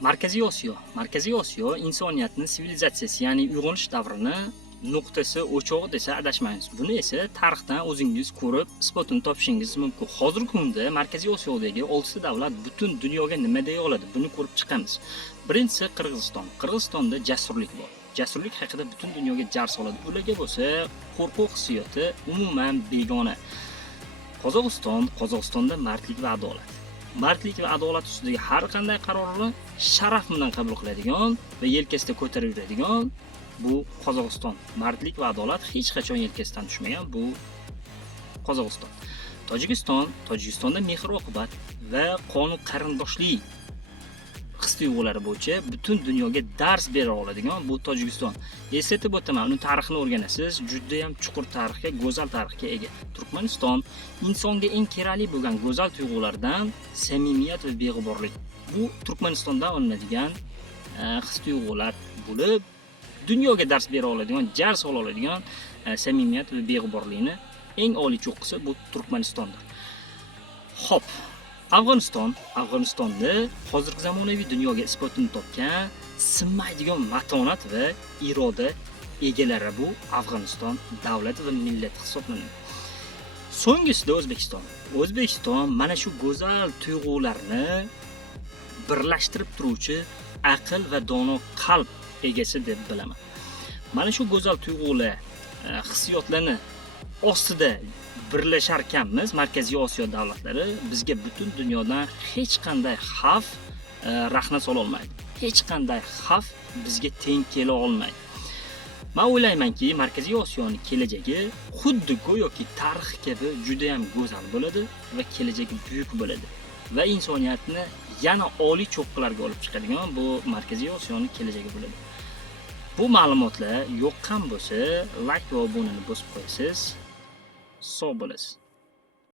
Markaziy Osiyo insoniyatning sivilizatsiyasi, ya'ni uyg'onish davrini nuqtasi, o'chog'i desa adashmaymiz. Buni esa tarixdan o'zingiz ko'rib, isbotini topishingiz mumkin. Hozirgi kunda Markaziy Osiyodagi 6 ta davlat butun dunyoga nima deya oladi, buni ko'rib chiqamiz. Birinchisi Qirg'iziston. Qirg'izistonda jasurlik bor. Jasurlik haqida butun dunyoga jar soladi. Ularga bo'lsa qo'rquv hissiyoti umuman begona. Qozog'istonda mardlik va adolat. Mardlik va adolat ustidagi har qanday qarorni sharaf bilan qabul qiladigan va yelkasida ko'tarib yuradigan bu Qozog'iston. Mardlik va adolat hech qachon yelkasidan tushmagan bu Qozog'iston. Tojikistonda mehr-oqibat va qonun qarindoshlik his-tuyg'ulari bo'yicha butun dunyoga dars bera oladigan bu Tojikiston. Eslatib o'taman, uni tarixini o'rganasiz, juda ham chuqur tarixga, go'zal tarixga ega. Turkmaniston insonga eng kerakli bo'lgan go'zal tuyg'ulardan samimiyat va beg'uborlik. Bu Turkmanistondan olinadigan his-tuyg'ular bo'lib, dunyoga dars bera oladigan, jar sola oladigan samimiyat va beg'uborlikni eng oliy cho'qqisi bu Turkmanistondir. Xo'p, Afg'onistonni hozirgi zamonaviy dunyoga isbotini topgan sinmaydigan matonat va iroda egalari bu Afg'oniston davlati va millati hisoblanadi. So'nggisida O'zbekiston mana shu go'zal tuyg'ularni birlashtirib turuvchi aql va dono qalb egasi deb bilaman. Mana shu go'zal tuyg'ular, hissiyotlarni ostida birlashar ekanmiz. Markaziy Osiyo davlatlari bizga butun dunyodan hech qanday xavf rahna sola olmaydi. Hech qanday xavf bizga teng kela olmaydi. Men o'ylaymanki, Markaziy Osiyoning kelajagi xuddi go'yoki tarix kabi juda ham go'zal bo'ladi va kelajagi buyuk bo'ladi. Va insoniyatni yana oliy cho'qqilarga olib chiqadigan bu Markaziy Osiyoning kelajagi bo'ladi. Bu ma'lumotlar yoqqan bo'lsa, like va obunani bosib qo'yasiz. Sog' bo'lasiz.